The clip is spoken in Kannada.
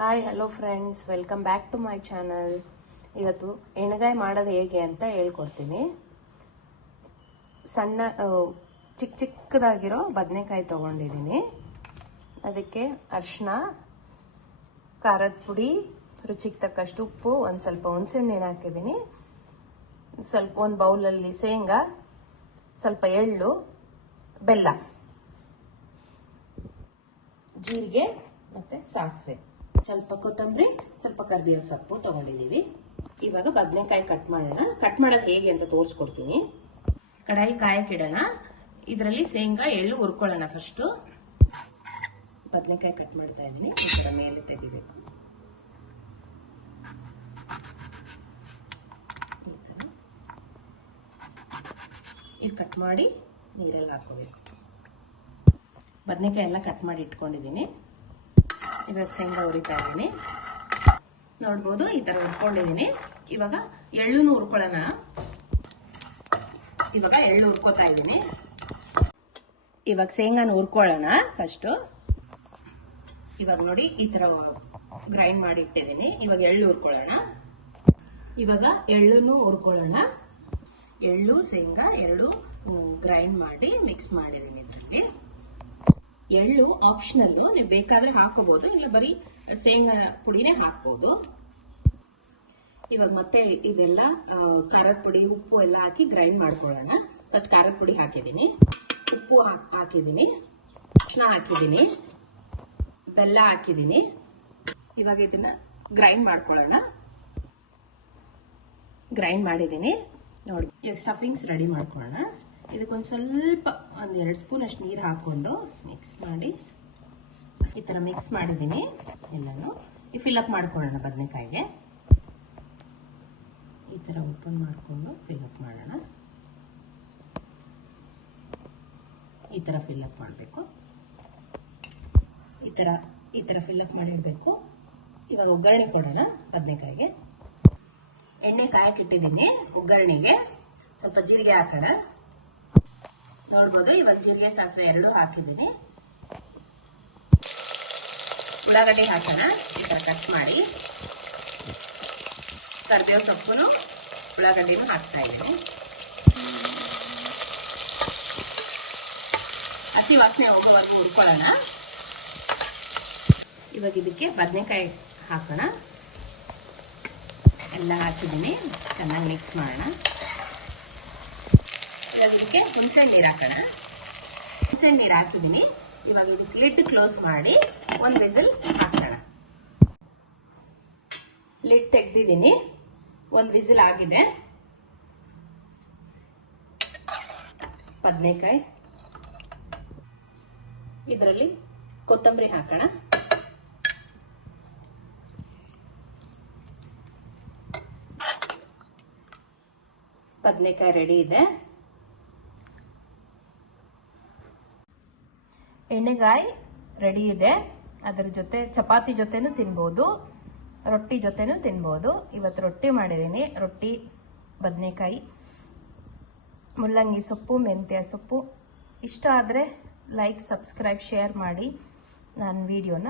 Hi hello friends, welcome back to my channel. ಇವತ್ತು ಎಣ್ಣೆಗಾಯಿ ಮಾಡೋದು ಹೇಗೆ ಅಂತ ಹೇಳ್ಕೊಡ್ತೀನಿ. ಸಣ್ಣ ಚಿಕ್ಕದಾಗಿರೋ ಬದನೆಕಾಯಿ ತೊಗೊಂಡಿದ್ದೀನಿ. ಅದಕ್ಕೆ ಅರಿಶಿನ, ಖಾರದ ಪುಡಿ, ರುಚಿಗೆ ತಕ್ಕಷ್ಟು ಉಪ್ಪು, ಒಂದು ಸ್ವಲ್ಪ ಹುಣಸೆಹಣ್ಣು ಹಾಕಿದ್ದೀನಿ, ಒಂದು ಬೌಲಲ್ಲಿ ಶೇಂಗಾ, ಸ್ವಲ್ಪ ಎಳ್ಳು, ಬೆಲ್ಲ, ಜೀರಿಗೆ ಮತ್ತೆ ಸಾಸಿವೆ, ಸ್ವಲ್ಪ ಕೊತ್ತಂಬರಿ, ಸ್ವಲ್ಪ ಕರಿಬೇವು ಸೊಪ್ಪು ತಗೊಂಡಿದೀವಿ. ಇವಾಗ ಬದನೆಕಾಯಿ ಕಟ್ ಮಾಡೋಣ. ಕಟ್ ಮಾಡೋದು ಹೇಗೆ ಅಂತ ತೋರಿಸ್ಕೊಡ್ತೀನಿ. ಕಡಾಯಿ ಕಾಯಕ್ಕಿಡೋಣ. ಇದರಲ್ಲಿ ಶೇಂಗಾ ಎಳ್ಳು ಹುರ್ಕೊಳ್ಳೋಣ. ಫಸ್ಟ್ ಬದನೆಕಾಯಿ ಕಟ್ ಮಾಡ್ತಾ ಇದ್ದೀನಿ. ಇದರ ಮೇಲೆ ತೆಗಿಬೇಕು. ಇದು ಕಟ್ ಮಾಡಿ ನೀರಲ್ಲಿ ಹಾಕೋಬೇಕು. ಬದನೆಕಾಯಿ ಎಲ್ಲ ಕಟ್ ಮಾಡಿ ಇಟ್ಕೊಂಡಿದ್ದೀನಿ. ಇವಾಗ ಶೇಂಗಾ ಹುರಿತಾ ಇದ್ದೀನಿ. ನೋಡ್ಬೋದು, ಈ ತರ ಹುರ್ಕೊಂಡಿದ್ದೀನಿ. ಇವಾಗ ಎಳ್ಳುನು ಹುರ್ಕೊಳ್ಳೋಣ. ಇವಾಗ ಎಳ್ಳು ಹುರ್ಕೋತಾ ಇದ್ದೀನಿ. ಇವಾಗ ಶೇಂಗಾನ ಹುರ್ಕೊಳ್ಳೋಣ ಫಸ್ಟ್. ಇವಾಗ ನೋಡಿ, ಈ ತರ ಗ್ರೈಂಡ್ ಮಾಡಿ ಇಟ್ಟಿದ್ದೀನಿ. ಇವಾಗ ಎಳ್ಳು ಹುರ್ಕೊಳ್ಳೋಣ. ಇವಾಗ ಎಳ್ಳುನು ಹುರ್ಕೊಳ್ಳೋಣ. ಎಳ್ಳು ಶೇಂಗಾ ಎರಡು ಗ್ರೈಂಡ್ ಮಾಡಿ ಮಿಕ್ಸ್ ಮಾಡಿದ್ದೀನಿ. ಇದರಲ್ಲಿ ಎಳ್ಳು ಆಪ್ಷನಲ್, ನೀವು ಬೇಕಾದ್ರೆ ಹಾಕೋಬಹುದು, ಇಲ್ಲ ಬರೀ ಶೇಂಗಾ ಪುಡಿನೇ ಹಾಕ್ಬೋದು. ಇವಾಗ ಮತ್ತೆ ಇದೆಲ್ಲ ಖಾರದ ಪುಡಿ, ಉಪ್ಪು ಎಲ್ಲ ಹಾಕಿ ಗ್ರೈಂಡ್ ಮಾಡ್ಕೊಳ್ಳೋಣ. ಫಸ್ಟ್ ಖಾರದ ಪುಡಿ ಹಾಕಿದ್ದೀನಿ, ಉಪ್ಪು ಹಾಕಿದ್ದೀನಿ, ಅರಿಶಿನ ಹಾಕಿದ್ದೀನಿ, ಬೆಲ್ಲ ಹಾಕಿದ್ದೀನಿ. ಇವಾಗ ಇದನ್ನ ಗ್ರೈಂಡ್ ಮಾಡ್ಕೊಳ್ಳೋಣ. ಗ್ರೈಂಡ್ ಮಾಡಿದ್ದೀನಿ ನೋಡಿ. ಇವಾಗ ಸ್ಟಫಿಂಗ್ಸ್ ರೆಡಿ ಮಾಡ್ಕೊಳ್ಳೋಣ. ಇದಕ್ಕೊಂದು ಸ್ವಲ್ಪ ಒಂದು 2 ಸ್ಪೂನ್ ಅಷ್ಟು ನೀರು ಹಾಕೊಂಡು ಮಿಕ್ಸ್ ಮಾಡಿ, ಈ ತರ ಮಿಕ್ಸ್ ಮಾಡಿದ್ದೀನಿ ಎಲ್ಲಾನು. ಫಿಲ್ಅಪ್ ಮಾಡ್ಕೊಳ್ಳೋಣ. ಬದನೆಕಾಯಿಗೆ ಈ ತರ ಓಪನ್ ಮಾಡಿಕೊಂಡು ಫಿಲ್ಅಪ್ ಮಾಡೋಣ. ಈ ತರ ಫಿಲ್ಅಪ್ ಮಾಡಬೇಕು. ಈ ತರ ಫಿಲ್ಅಪ್ ಮಾಡಿರ್ಬೇಕು. ಇವಾಗ ಒಗ್ಗರಣೆ ಕೊಡೋಣ. ಬದನೆಕಾಯಿಗೆ ಎಣ್ಣೆ ಕಾಯಕ್ಕೆ ಇಟ್ಟಿದ್ದೀನಿ. ಒಗ್ಗರಣೆಗೆ ಸ್ವಲ್ಪ ಜೀರಿಗೆ ಹಾಕೋಣ. ನೋಡ್ಬೋದು, ಇವಾಗ ಜೀರಿಗೆ ಸಾಸಿವೆ ಎರಡು ಹಾಕಿದ್ದೀನಿ. ಉಳ್ಳಾಗಡ್ಡೆ ಹಾಕೋಣ. ಈ ತರ ಕಟ್ ಮಾಡಿ, ಕರಿಬೇವು ಸೊಪ್ಪುನು ಉಳ್ಳಾಗಡ್ಡೆನೂ ಹಾಕ್ತಾ ಇದ್ದೀನಿ. ಹಸಿ ವಾಸನೆ ಹೋಗುವವರೆಗೂ ಹುರ್ಕೊಳ್ಳೋಣ. ಇವಾಗ ಇದಕ್ಕೆ ಬದನೆಕಾಯಿ ಹಾಕೋಣ. ಎಲ್ಲ ಹಾಕಿದ್ದೀನಿ. ಚೆನ್ನಾಗಿ ಮಿಕ್ಸ್ ಮಾಡೋಣ. ಇದಕ್ಕೆ ಹುಣಸೆಹಣ್ಣು ನೀರು ಹಾಕೋಣ. ಹುಣಸೆಹಣ್ಣು ನೀರು ಹಾಕಿದ್ದೀನಿ. ಇವಾಗ ಇದಕ್ಕೆ ಲಿಡ್ ಕ್ಲೋಸ್ ಮಾಡಿ ಒಂದು ವಿಸಿಲ್ ಹಾಕೋಣ. ಲಿಡ್ ತೆಗ್ದಿದ್ದೀನಿ. ಒಂದು ವಿಸಿಲ್ ಆಗಿದೆ. ಬದನೆಕಾಯಿ ಇದರಲ್ಲಿ ಕೊತ್ತಂಬರಿ ಹಾಕೋಣ. ಬದನೆಕಾಯಿ ರೆಡಿ ಇದೆ. ಎಣ್ಣೆಗಾಯಿ ರೆಡಿ ಇದೆ. ಅದರ ಜೊತೆ ಚಪಾತಿ ಜೊತೆನೂ ತಿನ್ಬೋದು, ರೊಟ್ಟಿ ಜೊತೆನೂ ತಿನ್ಬೋದು. ಇವತ್ತು ರೊಟ್ಟಿ ಮಾಡಿದ್ದೀನಿ. ರೊಟ್ಟಿ, ಬದನೆಕಾಯಿ, ಮುಲ್ಲಂಗಿ ಸೊಪ್ಪು, ಮೆಂತ್ಯ ಸೊಪ್ಪು. ಇಷ್ಟ ಆದರೆ ಲೈಕ್, ಸಬ್ಸ್ಕ್ರೈಬ್, ಶೇರ್ ಮಾಡಿ ನನ್ನ ವಿಡಿಯೋನ.